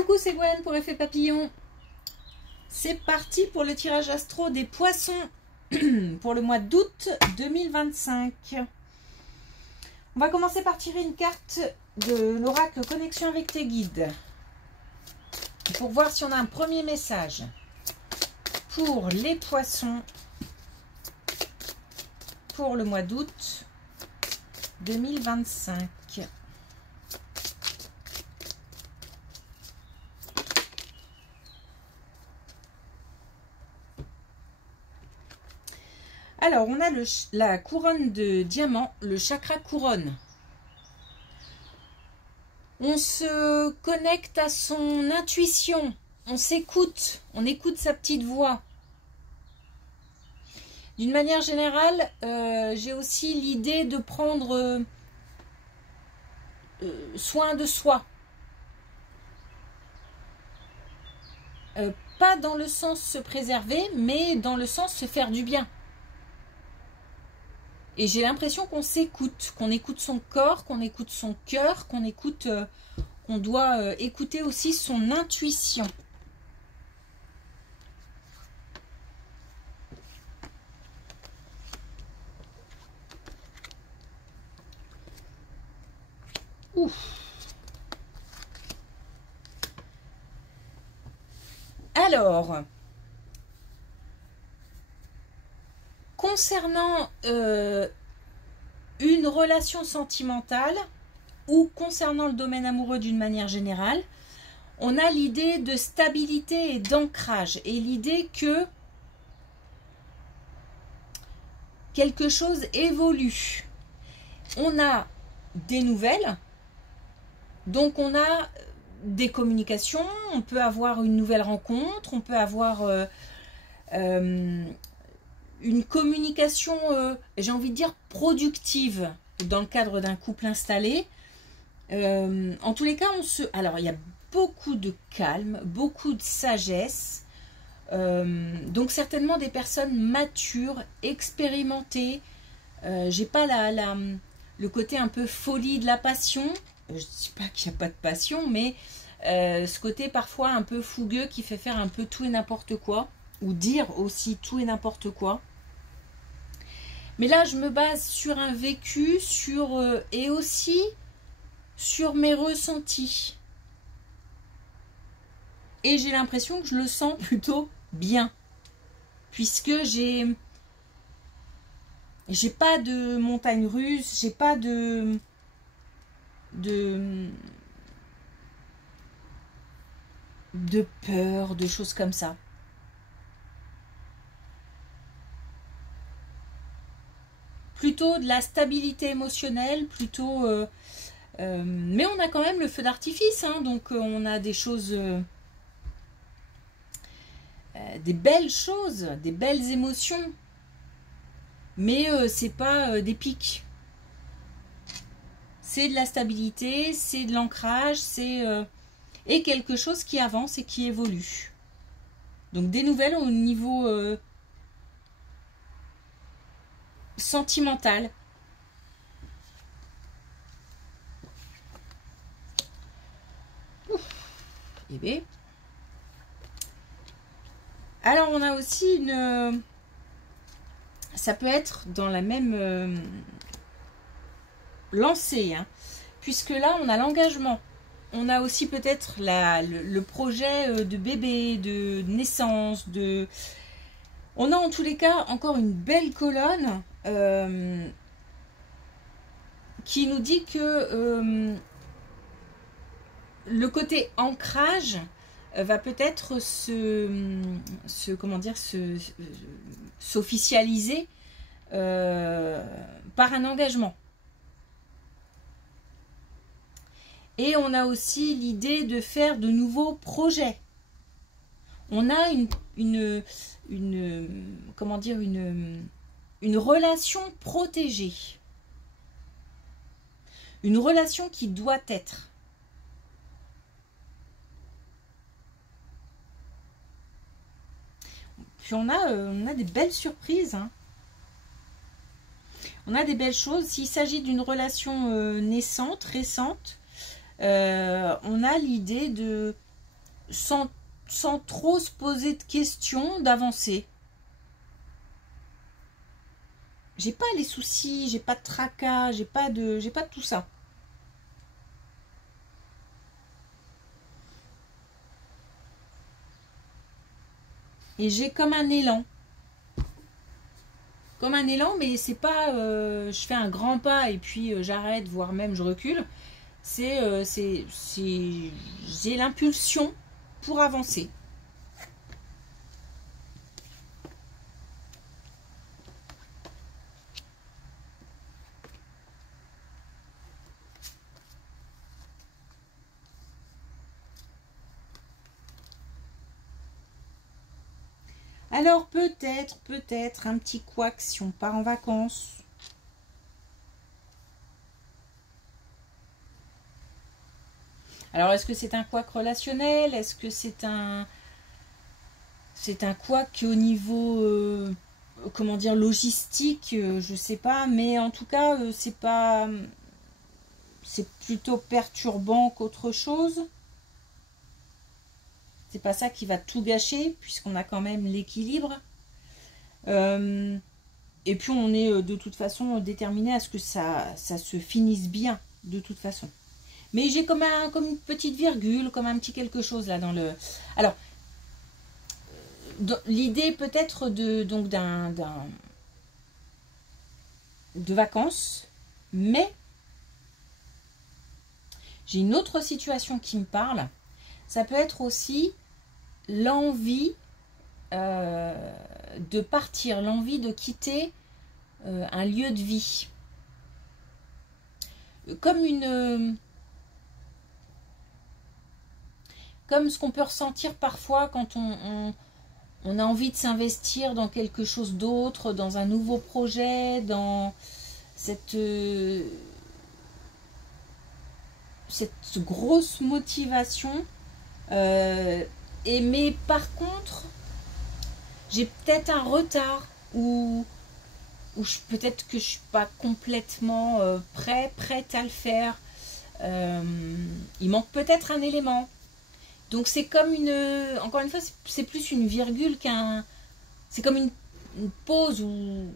Coucou, c'est Gwen pour Effet Papillon. C'est parti pour le tirage astro des poissons pour le mois d'août 2025. On va commencer par tirer une carte de l'oracle Connexion avec tes guides pour voir si on a un premier message pour les poissons pour le mois d'août 2025. Alors, on a la couronne de diamant, le chakra couronne. On se connecte à son intuition, on s'écoute, on écoute sa petite voix. D'une manière générale, j'ai aussi l'idée de prendre soin de soi. Pas dans le sens se préserver, mais dans le sens se faire du bien. Et j'ai l'impression qu'on s'écoute, qu'on écoute son corps, qu'on écoute son cœur, qu'on écoute, qu'on doit écouter aussi son intuition. Ouf. Alors, concernant une relation sentimentale ou concernant le domaine amoureux d'une manière générale, on a l'idée de stabilité et d'ancrage et l'idée que quelque chose évolue. On a des nouvelles, donc on a des communications, on peut avoir une nouvelle rencontre, on peut avoir une communication, j'ai envie de dire, productive dans le cadre d'un couple installé. En tous les cas, alors, il y a beaucoup de calme, beaucoup de sagesse. Donc, certainement des personnes matures, expérimentées. J'ai pas le côté un peu folie de la passion. Je dis pas qu'il n'y a pas de passion, mais ce côté parfois un peu fougueux qui fait faire un peu tout et n'importe quoi. Ou dire aussi tout et n'importe quoi. Mais là, je me base sur un vécu, et aussi sur mes ressentis. Et j'ai l'impression que je le sens plutôt bien. Puisque j'ai pas de montagne russe, j'ai pas de peur, de choses comme ça. Plutôt de la stabilité émotionnelle, plutôt... mais on a quand même le feu d'artifice, hein, donc on a des choses... des belles choses, des belles émotions. Mais c'est pas des pics. C'est de la stabilité, c'est de l'ancrage, c'est... et quelque chose qui avance et qui évolue. Donc des nouvelles au niveau... sentimental. Et bien. Alors on a aussi une... ça peut être dans la même lancée, hein, puisque là on a l'engagement. On a aussi peut-être le projet de bébé, de naissance, de... On a en tous les cas encore une belle colonne qui nous dit que le côté ancrage va peut-être s'officialiser par un engagement. Et on a aussi l'idée de faire de nouveaux projets. On a une relation protégée. Une relation qui doit être. Puis on a des belles surprises. Hein. On a des belles choses. S'il s'agit d'une relation naissante, récente, on a l'idée sans trop se poser de questions, d'avancer. J'ai pas les soucis, j'ai pas de tracas, j'ai pas de tout ça. Et j'ai comme un élan. Comme un élan, mais c'est pas je fais un grand pas et puis j'arrête, voire même je recule. J'ai l'impulsion pour avancer. Alors peut-être un petit couac si on part en vacances. Alors est-ce que c'est un couac relationnel? Est-ce que c'est un couac au niveau comment dire, logistique? Je sais pas, mais en tout cas c'est plutôt perturbant qu'autre chose. C'est pas ça qui va tout gâcher, puisqu'on a quand même l'équilibre. Et puis on est de toute façon déterminé à ce que ça se finisse bien, de toute façon. Mais j'ai comme une petite virgule, comme un petit quelque chose là dans le... Alors, l'idée peut-être de vacances, mais j'ai une autre situation qui me parle. Ça peut être aussi l'envie de partir, l'envie de quitter un lieu de vie. Comme ce qu'on peut ressentir parfois quand on a envie de s'investir dans quelque chose d'autre, dans un nouveau projet, dans cette grosse motivation. Mais par contre, j'ai peut-être un retard ou peut-être que je suis pas complètement prête à le faire. Il manque peut-être un élément. Donc c'est comme encore une fois, c'est plus une virgule c'est comme une pause ou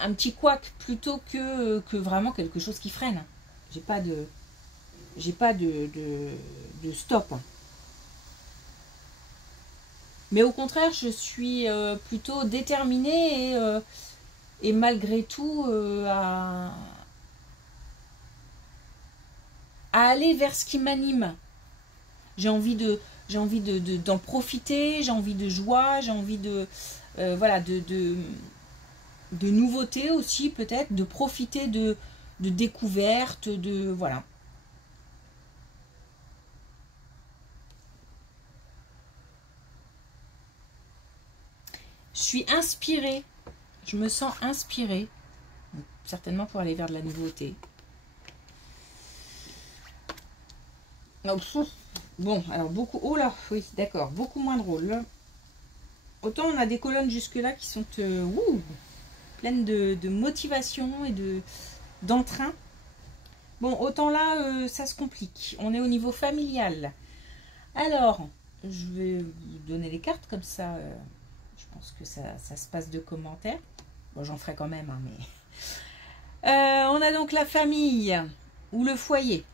un petit couac plutôt que vraiment quelque chose qui freine. J'ai pas de stop. Mais au contraire, je suis plutôt déterminée et malgré tout à aller vers ce qui m'anime. J'ai envie d'en profiter, j'ai envie de joie, j'ai envie de nouveautés aussi peut-être, de profiter de découvertes, voilà. Je suis inspirée, je me sens inspirée, certainement pour aller vers de la nouveauté. Bon, alors beaucoup, oh là, oui, d'accord, beaucoup moins drôle. Autant on a des colonnes jusque-là qui sont pleines de motivation et d'entrain. Bon, autant là, ça se complique. On est au niveau familial. Alors, je vais vous donner les cartes comme ça. Je pense que ça se passe de commentaires. Bon, j'en ferai quand même, hein, mais... on a donc la famille ou le foyer.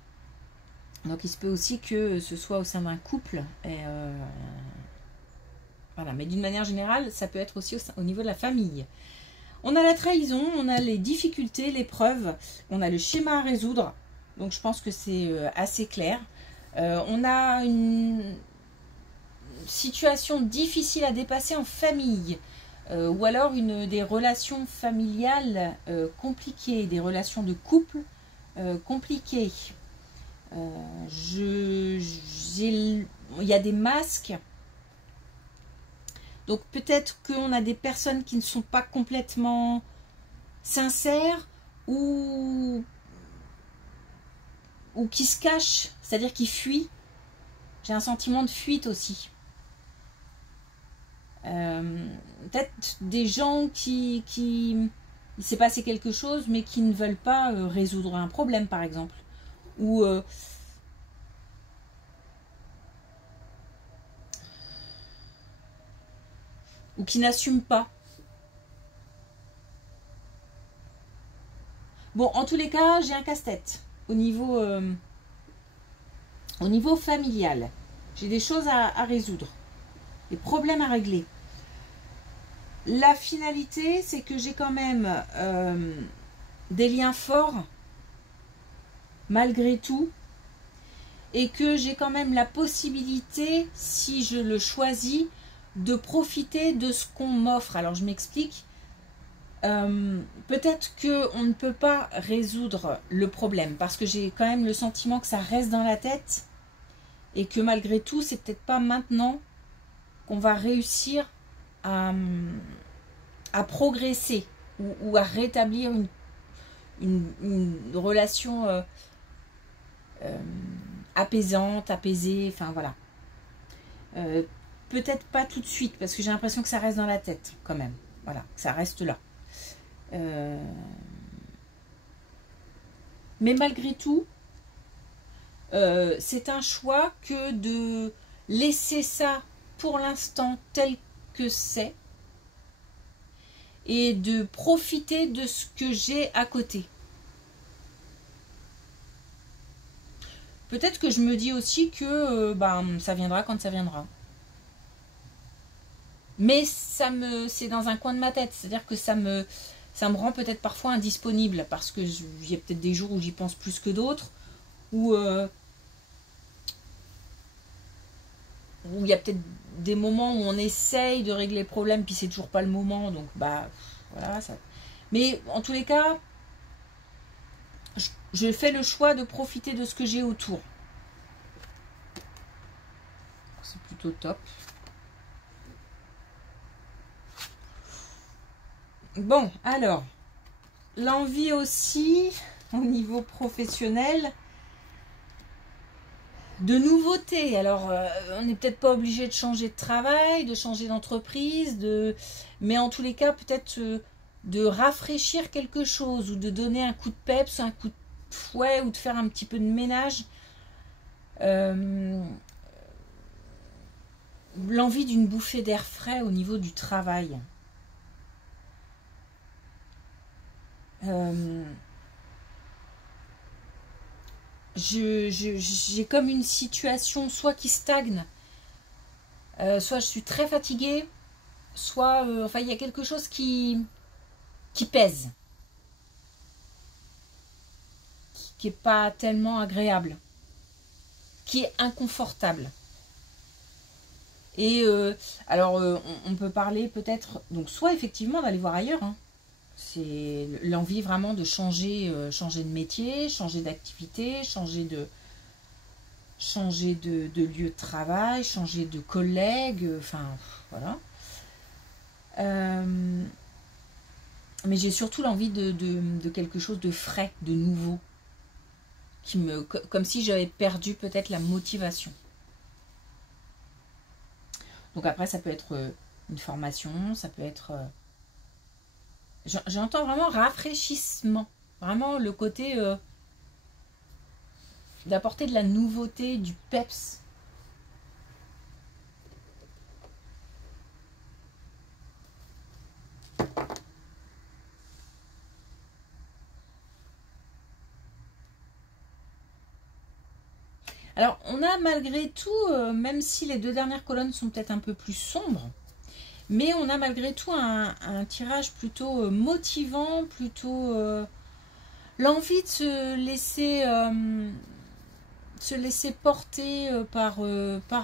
Donc, il se peut aussi que ce soit au sein d'un couple. Voilà, mais d'une manière générale, ça peut être aussi au niveau de la famille. On a la trahison, on a les difficultés, l'épreuve, on a le schéma à résoudre. Donc, je pense que c'est assez clair. On a une situation difficile à dépasser en famille. Ou alors des relations familiales compliquées, des relations de couple compliquées. Il y a des masques. Donc peut-être qu'on a des personnes qui ne sont pas complètement sincères ou qui se cachent, c'est-à-dire qui fuient. J'ai un sentiment de fuite aussi. Peut-être des gens il s'est passé quelque chose mais qui ne veulent pas résoudre un problème par exemple, ou ou qui n'assument pas. Bon, en tous les cas, j'ai un casse-tête au niveau familial. J'ai des choses à résoudre, des problèmes à régler. La finalité, c'est que j'ai quand même des liens forts, malgré tout, et que j'ai quand même la possibilité, si je le choisis, de profiter de ce qu'on m'offre. Alors, je m'explique. Peut-être qu'on ne peut pas résoudre le problème, parce que j'ai quand même le sentiment que ça reste dans la tête, et que malgré tout, c'est peut-être pas maintenant qu'on va réussir à progresser ou à rétablir une relation apaisante, apaisée, enfin voilà. Peut-être pas tout de suite, parce que j'ai l'impression que ça reste dans la tête quand même. Voilà, que ça reste là. Mais malgré tout, c'est un choix que de laisser ça pour l'instant tel que c'est et de profiter de ce que j'ai à côté. Peut-être que je me dis aussi que ça viendra quand ça viendra. Mais c'est dans un coin de ma tête, c'est-à-dire que ça me rend peut-être parfois indisponible, parce que il y a peut-être des jours où j'y pense plus que d'autres, où il y a peut-être des moments où on essaye de régler le problème, puis c'est toujours pas le moment, donc voilà. Ça... Mais en tous les cas, je fais le choix de profiter de ce que j'ai autour. C'est plutôt top. Bon, alors, l'envie aussi, au niveau professionnel, de nouveautés. Alors, on n'est peut-être pas obligé de changer de travail, de changer d'entreprise, mais en tous les cas, peut-être de rafraîchir quelque chose, ou de donner un coup de peps, un coup de fouet, ou de faire un petit peu de ménage. L'envie d'une bouffée d'air frais au niveau du travail. J'ai comme une situation soit qui stagne, soit je suis très fatiguée, soit enfin il y a quelque chose qui pèse, qui est pas tellement agréable, qui est inconfortable. Et alors on peut parler peut-être, donc soit effectivement d'aller voir ailleurs, hein. C'est l'envie vraiment de changer de métier, changer d'activité, changer de lieu de travail, changer de collègue, enfin voilà. Mais j'ai surtout l'envie de quelque chose de frais, de nouveau, comme si j'avais perdu peut-être la motivation. Donc après ça peut être une formation, ça peut être... J'entends vraiment rafraîchissement, vraiment le côté d'apporter de la nouveauté, du peps. Alors on a malgré tout, même si les deux dernières colonnes sont peut-être un peu plus sombres, mais on a malgré tout un tirage plutôt motivant, plutôt l'envie de se laisser porter par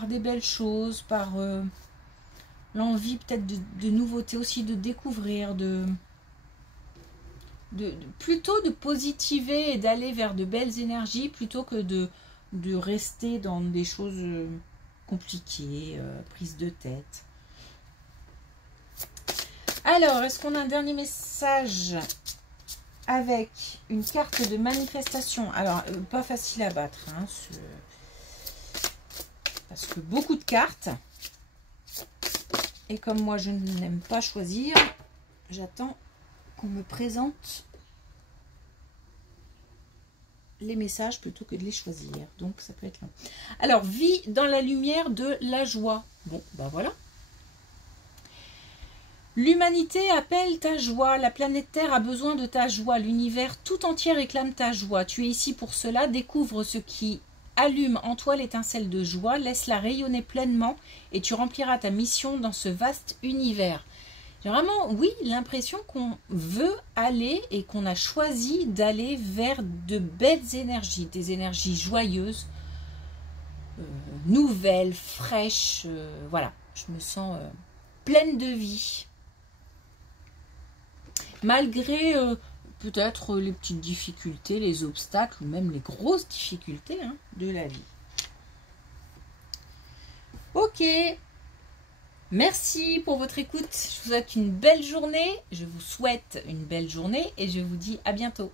des belles choses, par l'envie peut-être de nouveautés aussi, de découvrir, plutôt de positiver et d'aller vers de belles énergies plutôt que de rester dans des choses compliquées, prises de tête. Alors, est-ce qu'on a un dernier message avec une carte de manifestation? Alors, pas facile à battre, hein, parce que beaucoup de cartes. Et comme moi, je n'aime pas choisir, j'attends qu'on me présente les messages plutôt que de les choisir. Donc, ça peut être long. Alors, vie dans la lumière de la joie. Bon, ben voilà. L'humanité appelle ta joie, la planète Terre a besoin de ta joie, l'univers tout entier réclame ta joie. Tu es ici pour cela, découvre ce qui allume en toi l'étincelle de joie, laisse-la rayonner pleinement et tu rempliras ta mission dans ce vaste univers. J'ai vraiment, oui, l'impression qu'on veut aller et qu'on a choisi d'aller vers de belles énergies, des énergies joyeuses, nouvelles, fraîches, voilà, je me sens pleine de vie. Malgré peut-être les petites difficultés, les obstacles ou même les grosses difficultés de la vie. Ok, merci pour votre écoute. Je vous souhaite une belle journée. Je vous souhaite une belle journée et je vous dis à bientôt.